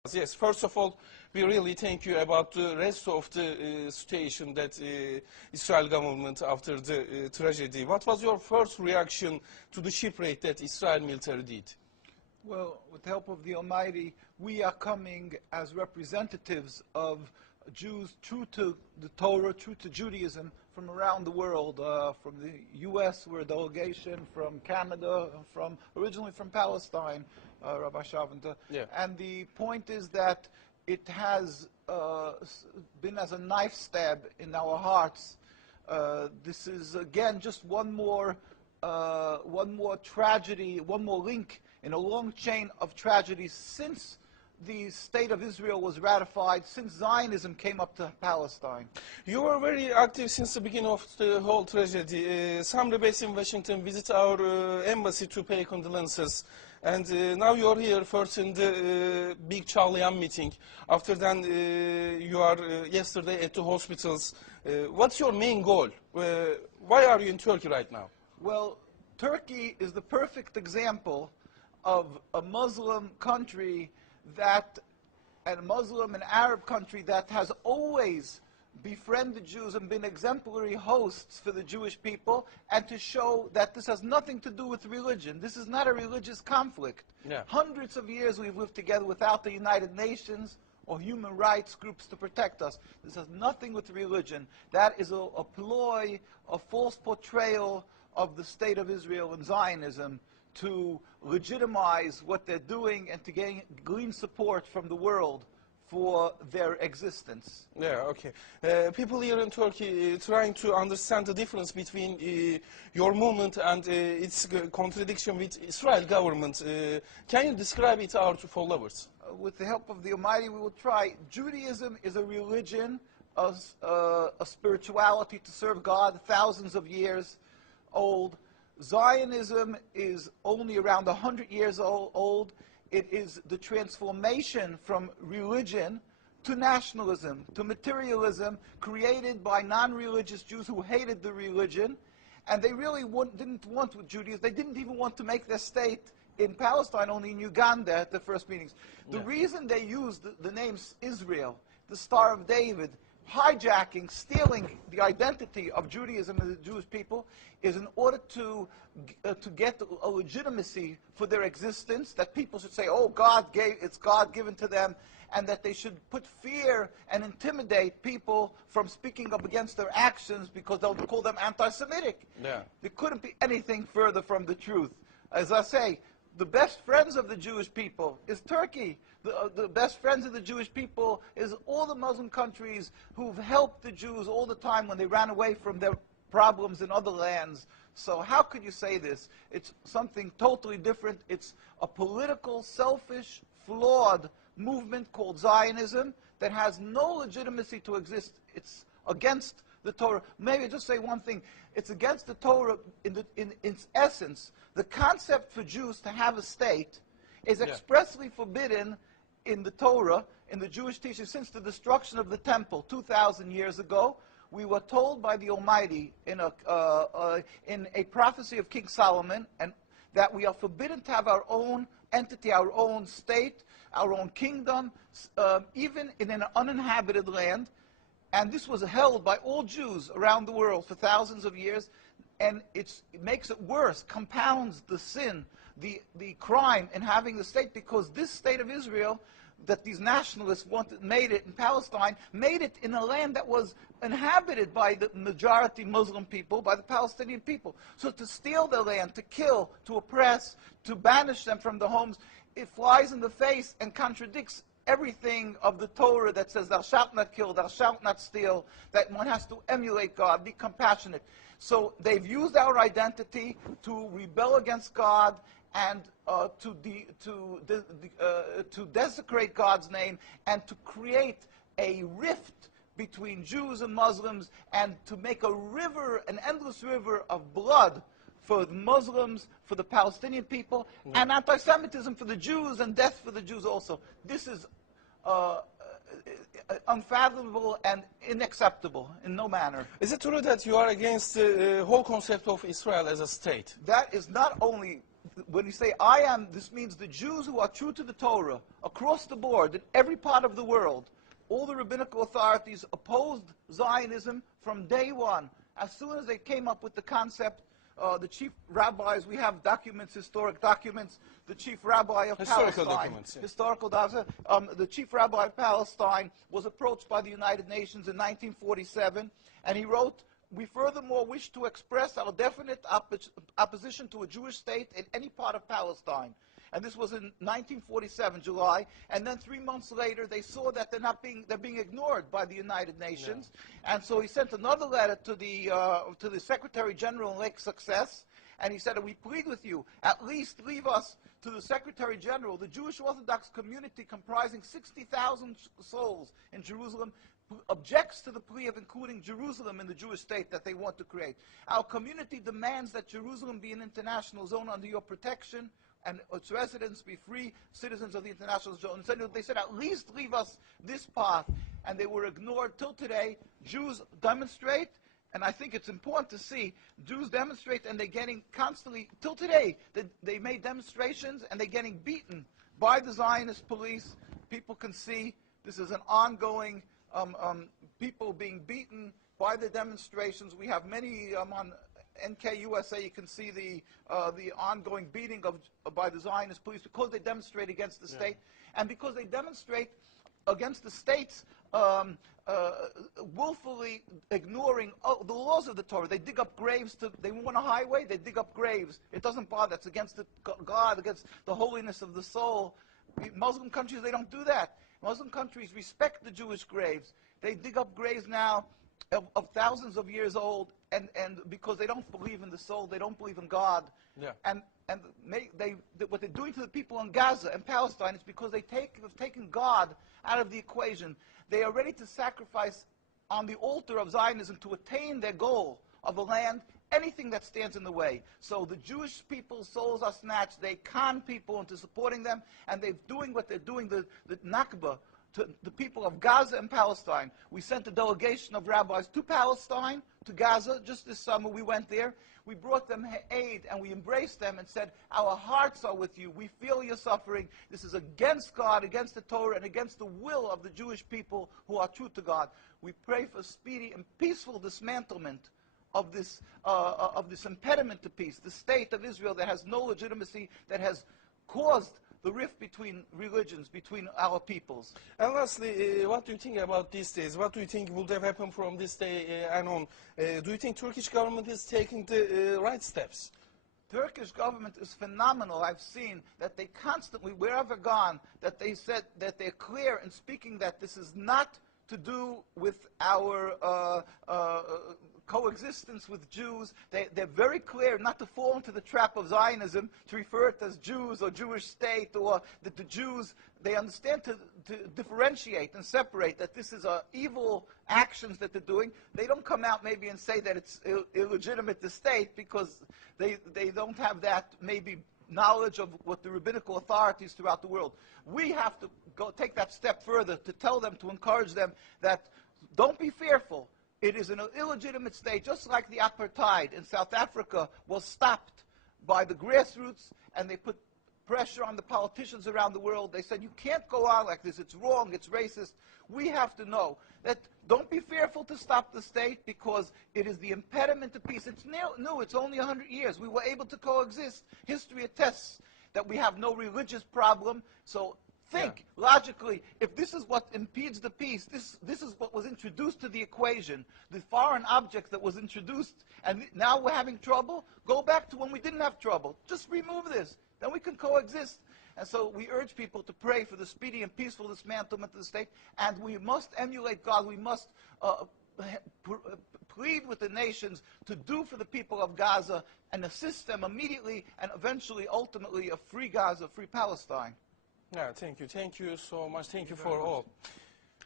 Yes, first of all, we really thank you about the rest of the situation that Israel government after the tragedy. What was your first reaction to the shipwreck that Israel military did? Well, with the help of the Almighty, we are coming as representatives of Jews true to the Torah, true to Judaism, from around the world. From the U.S., we're a delegation, from Canada, originally from Palestine, Rabbi Shavanta. Yeah. And the point is that it has been as a knife stab in our hearts. This is, again, just one more tragedy, one more link in a long chain of tragedies since the State of Israel was ratified, since Zionism came up to Palestine. You were very active since the beginning of the whole tragedy. Some rebels in Washington visit our embassy to pay condolences. And now you're here first in the big Charlian meeting. After that, you are yesterday at the hospitals. What's your main goal? Why are you in Turkey right now? Well, Turkey is the perfect example of a Muslim country and a Muslim and Arab country that has always befriended Jews and been exemplary hosts for the Jewish people, and to show that this has nothing to do with religion. This is not a religious conflict. Yeah. Hundreds of years we've lived together without the United Nations or human rights groups to protect us. This has nothing with religion. That is a ploy, a false portrayal of the State of Israel and Zionism to legitimize what they're doing and to glean support from the world for their existence. Yeah, okay. People here in Turkey trying to understand the difference between your movement and its contradiction with Israel government. Can you describe it to our followers? With the help of the Almighty, we will try. Judaism is a religion, a spirituality to serve God, thousands of years old. Zionism is only around 100 years old. It is the transformation from religion to nationalism, to materialism, created by non-religious Jews who hated the religion. And they really didn't want Judaism. They didn't even want to make their state in Palestine, only in Uganda at the first meetings. The reason they used the name Israel, the Star of David, hijacking, stealing the identity of Judaism and the Jewish people, is in order to get a legitimacy for their existence, that people should say, oh, it's God given to them, and that they should put fear and intimidate people from speaking up against their actions because they'll call them anti-Semitic. Yeah. There couldn't be anything further from the truth. As I say, the best friends of the Jewish people is Turkey. The best friends of the Jewish people is all the Muslim countries who've helped the Jews all the time when they ran away from their problems in other lands. So how could you say this? It's something totally different. It's a political, selfish, flawed movement called Zionism that has no legitimacy to exist. It's against the Torah. Maybe just say one thing. It's against the Torah in its essence. The concept for Jews to have a state is expressly forbidden in the Torah, in the Jewish teaching, since the destruction of the temple 2,000 years ago. We were told by the Almighty in a prophecy of King Solomon, and that we are forbidden to have our own entity, our own state, our own kingdom, even in an uninhabited land. And this was held by all Jews around the world for thousands of years, and it makes it worse, compounds the sin, the crime in having the state, because this State of Israel that these nationalists made it in Palestine, made it in a land that was inhabited by the majority Muslim people, by the Palestinian people. So to steal their land, to kill, to oppress, to banish them from the homes, it flies in the face and contradicts everything of the Torah that says thou shalt not kill, thou shalt not steal, that one has to emulate God, be compassionate. So they've used our identity to rebel against God and to desecrate God's name and to create a rift between Jews and Muslims, and to make a river, an endless river of blood for the Muslims, for the Palestinian people, and anti-Semitism for the Jews, and death for the Jews also. This is unfathomable and unacceptable in no manner. Is it true that you are against the whole concept of Israel as a state? That is not only when you say I am, this means the Jews who are true to the Torah, across the board, in every part of the world, all the rabbinical authorities opposed Zionism from day one. As soon as they came up with the concept, the chief rabbis, we have documents, historic documents, the chief rabbi of Historical Palestine, documents, yeah. historical documents, the chief rabbi of Palestine was approached by the United Nations in 1947, and he wrote, "We furthermore wish to express our definite opposition to a Jewish state in any part of Palestine." And this was in 1947, July. And then 3 months later, they saw that they're being ignored by the United Nations. Yeah. And so he sent another letter to the Secretary General in Lake Success, and he said, "We plead with you, at least leave us to the Secretary General. The Jewish Orthodox community, comprising 60,000 souls in Jerusalem, objects to the plea of including Jerusalem in the Jewish state that they want to create. Our community demands that Jerusalem be an international zone under your protection, and its residents be free citizens of the international zone." And so they said, "At least leave us this path." And they were ignored till today. Jews demonstrate, and I think it's important to see, Jews demonstrate, and they're getting constantly, till today, they made demonstrations, and they're getting beaten by the Zionist police. People can see this is an ongoing, people being beaten by the demonstrations. We have many on NKUSA, you can see the ongoing beating by the Zionist police because they demonstrate against the state, and because they demonstrate against the states willfully ignoring the laws of the Torah. They dig up graves. They want a highway, they dig up graves. It doesn't bother. It's against God, against the holiness of the soul. Muslim countries, they don't do that. Muslim countries respect the Jewish graves. They dig up graves now of thousands of years old, and because they don't believe in the soul, they don't believe in God. Yeah. And what they're doing to the people in Gaza and Palestine is because have taken God out of the equation. They are ready to sacrifice on the altar of Zionism to attain their goal of a land, anything that stands in the way. So the Jewish people's souls are snatched. They con people into supporting them, and they're doing what they're doing, the Nakba, to the people of Gaza and Palestine. We sent a delegation of rabbis to Palestine, to Gaza, just this summer. We went there. We brought them aid, and we embraced them and said, "Our hearts are with you. We feel your suffering. This is against God, against the Torah, and against the will of the Jewish people who are true to God. We pray for speedy and peaceful dismantlement of this impediment to peace, the state of Israel that has no legitimacy, that has caused the rift between religions, between our peoples." And lastly, what do you think about these days? What do you think would have happened from this day and on? Do you think Turkish government is taking the right steps? Turkish government is phenomenal. I've seen that they constantly, wherever gone, that they said that they're clear in speaking that this is not to do with our coexistence with Jews. They're very clear not to fall into the trap of Zionism, to refer it as Jews or Jewish state, or that the Jews, they understand to differentiate and separate that this is evil actions that they're doing. They don't come out maybe and say that it's illegitimate to state, because they don't have that maybe knowledge of what the rabbinical authorities throughout the world. We have to take that step further to tell them, to encourage them that don't be fearful. It is an illegitimate state, just like the apartheid in South Africa was stopped by the grassroots, and they put pressure on the politicians around the world. They said, "You can't go on like this. It's wrong. It's racist." We have to know that don't be fearful to stop the state, because it is the impediment to peace. It's new. It's only 100 years. We were able to coexist. History attests that we have no religious problem. So think logically, if this is what impedes the peace, this is what was introduced to the equation, the foreign object that was introduced, and now we're having trouble, go back to when we didn't have trouble. Just remove this. Then we can coexist. And so we urge people to pray for the speedy and peaceful dismantlement of the state, and we must emulate God. We must plead with the nations to do for the people of Gaza and assist them immediately and eventually, ultimately, a free Gaza, free Palestine. Yeah, thank you. Thank you so much. Thank you for all.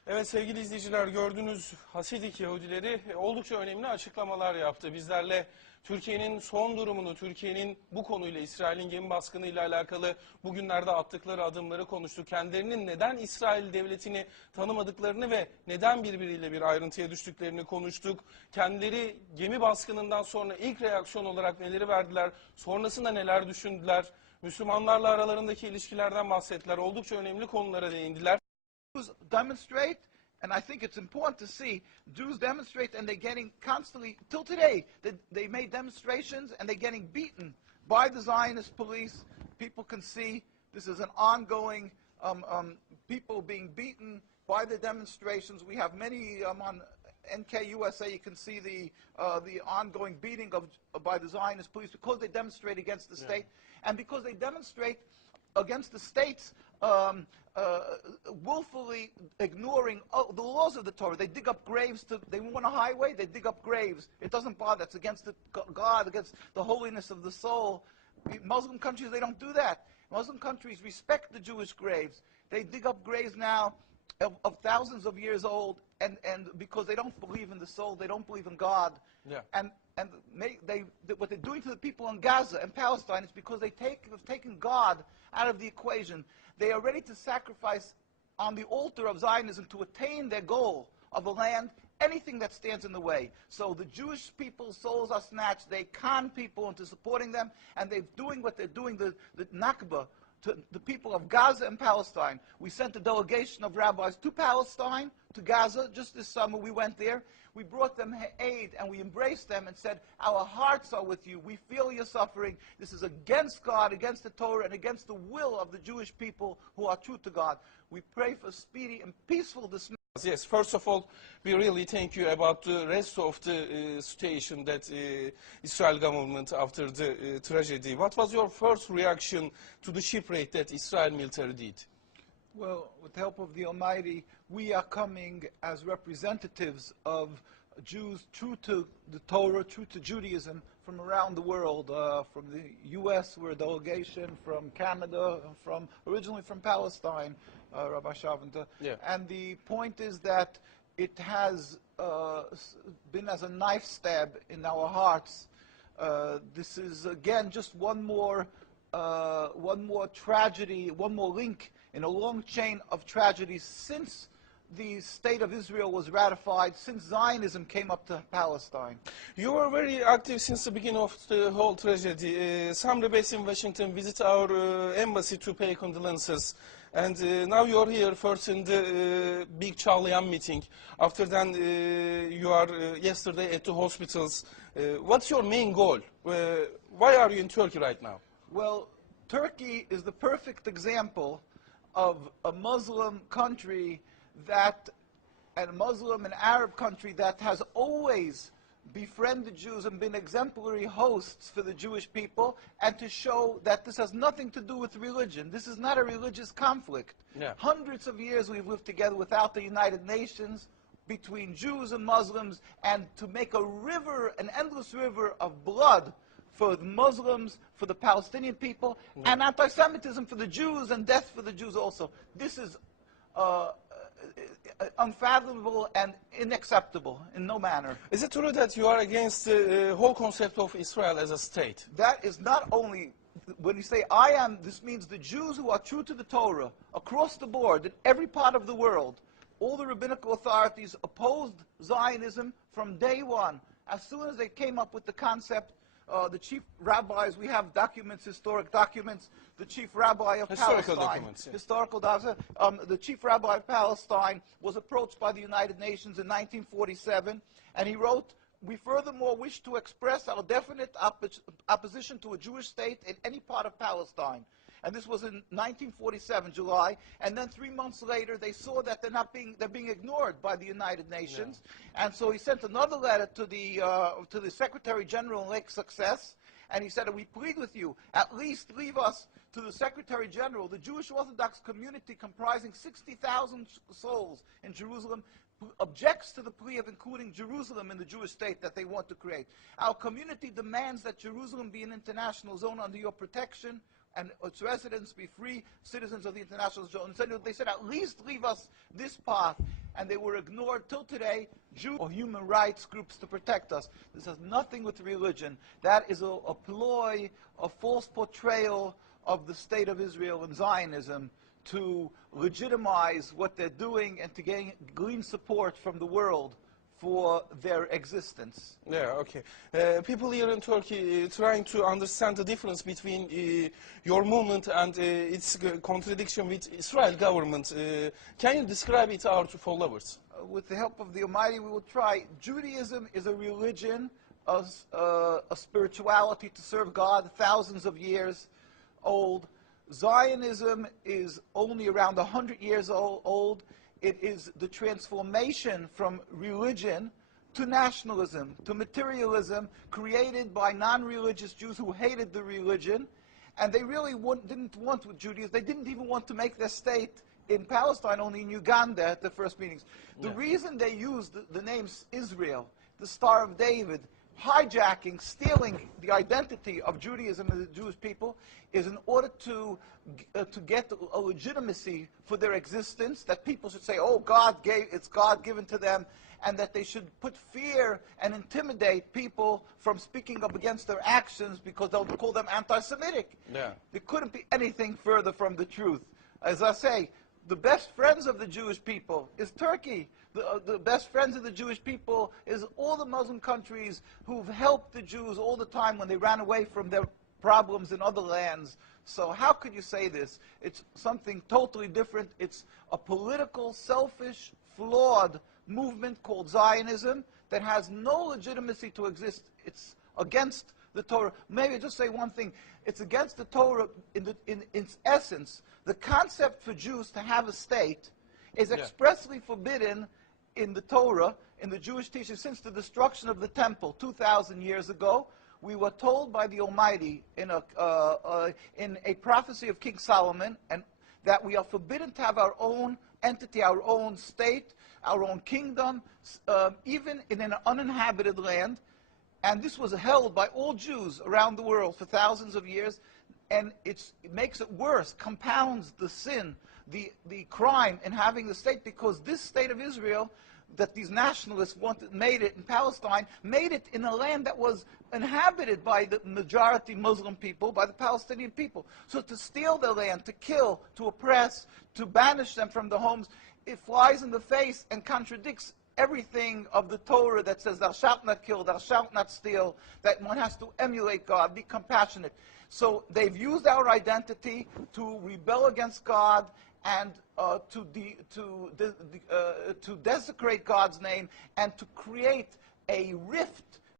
Evet sevgili izleyiciler, gördüğünüz Hasidik Yahudileri oldukça önemli açıklamalar yaptı. Bizlerle Türkiye'nin son durumunu, Türkiye'nin bu konuyla, İsrail'in gemi baskınıyla alakalı bugünlerde attıkları adımları konuştu. Kendilerinin neden İsrail devletini tanımadıklarını ve neden birbiriyle bir ayrıntıya düştüklerini konuştuk. Kendileri gemi baskınından sonra ilk reaksiyon olarak neleri verdiler, sonrasında neler düşündüler, Müslümanlarla aralarındaki ilişkilerden bahsettiler. Oldukça önemli konulara değindiler. Jews demonstrate, and I think it's important to see, Jews demonstrate and they're getting constantly, till today, they made demonstrations and they're getting beaten by the Zionist police. People can see this is an ongoing, people being beaten by the demonstrations. We have many on NKUSA, you can see the ongoing beating by the Zionist police because they demonstrate against the state, and because they demonstrate against the states willfully ignoring the laws of the Torah. They dig up graves. They want a highway, they dig up graves. It doesn't bother. It's against God, against the holiness of the soul. Muslim countries, they don't do that. Muslim countries respect the Jewish graves. They dig up graves now of thousands of years old, and because they don't believe in the soul, they don't believe in God. Yeah. And what they're doing to the people in Gaza and Palestine is because have taken God out of the equation. They are ready to sacrifice on the altar of Zionism to attain their goal of a land, anything that stands in the way. So the Jewish people's souls are snatched. They con people into supporting them, and they're doing what they're doing, the Nakba, to the people of Gaza and Palestine. We sent a delegation of rabbis to Palestine, to Gaza. Just this summer we went there. We brought them aid and we embraced them and said, our hearts are with you. We feel your suffering. This is against God, against the Torah, and against the will of the Jewish people who are true to God. We pray for speedy and peaceful dismissal. Yes, first of all, we really thank you about the rest of the situation that Israel government after the tragedy. What was your first reaction to the shipwreck that Israel military did? Well, with the help of the Almighty, we are coming as representatives of Jews true to the Torah, true to Judaism, from around the world. From the U.S., we're a delegation, from Canada, originally from Palestine, Rabbi Shavanta. Yeah. And the point is that it has been as a knife stab in our hearts. This is, again, just one more tragedy, one more link in a long chain of tragedies since the state of Israel was ratified, since Zionism came up to Palestine. You were very active since the beginning of the whole tragedy. Some rebels in Washington visit our embassy to pay condolences. And now you're here first in the big Charlian meeting. After then, you are yesterday at the hospitals. What's your main goal? Why are you in Turkey right now? Well, Turkey is the perfect example of a Muslim country and a Muslim and Arab country that has always befriended Jews and been exemplary hosts for the Jewish people, and to show that this has nothing to do with religion. This is not a religious conflict. Yeah. Hundreds of years we've lived together without the United Nations, between Jews and Muslims, and to make a river, an endless river of blood for the Muslims, for the Palestinian people, and anti-Semitism for the Jews, and death for the Jews also. This is unfathomable and unacceptable in no manner. Is it true that you are against the whole concept of Israel as a state? That is not only, when you say I am, this means the Jews who are true to the Torah, across the board, in every part of the world, all the rabbinical authorities opposed Zionism from day one. As soon as they came up with the concept, the chief rabbis, we have documents, historic documents, the chief rabbi of Historical Palestine, documents, yeah. historical documents, the chief rabbi of Palestine was approached by the United Nations in 1947, and he wrote, "We furthermore wish to express our definite opposition to a Jewish state in any part of Palestine." And this was in 1947, July. And then 3 months later, they saw that they're being ignored by the United Nations. Yeah. And so he sent another letter to the Secretary General in Lake Success, and he said, "We plead with you, at least leave us to the Secretary General. The Jewish Orthodox community, comprising 60,000 souls in Jerusalem, objects to the plea of including Jerusalem in the Jewish state that they want to create. Our community demands that Jerusalem be an international zone under your protection, and its residents be free citizens of the international zone." And so they said, at least leave us this path. and they were ignored till today. Jews or human rights groups to protect us. This has nothing with religion. That is a ploy, a false portrayal of the state of Israel and Zionism to legitimize what they're doing and to glean support from the world for their existence. Yeah, okay. People here in Turkey trying to understand the difference between your movement and its contradiction with Israel government. Can you describe it to our followers? With the help of the Almighty, we will try. Judaism is a religion, a spirituality to serve God, thousands of years old. Zionism is only around 100 years old. It is the transformation from religion to nationalism, to materialism, created by non-religious Jews who hated the religion, and they really didn't want with Judaism. They didn't even want to make their state in Palestine, only in Uganda at the first meetings. The reason they used the name Israel, the Star of David, hijacking, stealing the identity of Judaism and the Jewish people, is in order to get a legitimacy for their existence, that people should say, oh, it's God given to them, and that they should put fear and intimidate people from speaking up against their actions because they'll call them anti-Semitic. Yeah. There couldn't be anything further from the truth. As I say, the best friends of the Jewish people is Turkey. The best friends of the Jewish people is all the Muslim countries who've helped the Jews all the time when they ran away from their problems in other lands. So how could you say this? It's something totally different. It's a political, selfish, flawed movement called Zionism that has no legitimacy to exist. It's against the Torah. Maybe just say one thing. It's against the Torah in its essence. The concept for Jews to have a state is expressly forbidden in the Torah, in the Jewish teaching, since the destruction of the temple 2,000 years ago. We were told by the Almighty in a prophecy of King Solomon, and that we are forbidden to have our own entity, our own state, our own kingdom, even in an uninhabited land. And this was held by all Jews around the world for thousands of years. And it makes it worse, compounds the sin, the crime in having the state, because this state of Israel that these nationalists made it in Palestine, made it in a land that was inhabited by the majority Muslim people, by the Palestinian people. So to steal their land, to kill, to oppress, to banish them from the homes, it flies in the face and contradicts everything of the Torah that says thou shalt not kill, thou shalt not steal, that one has to emulate God, be compassionate. So they've used our identity to rebel against God and to desecrate God's name and to create a rift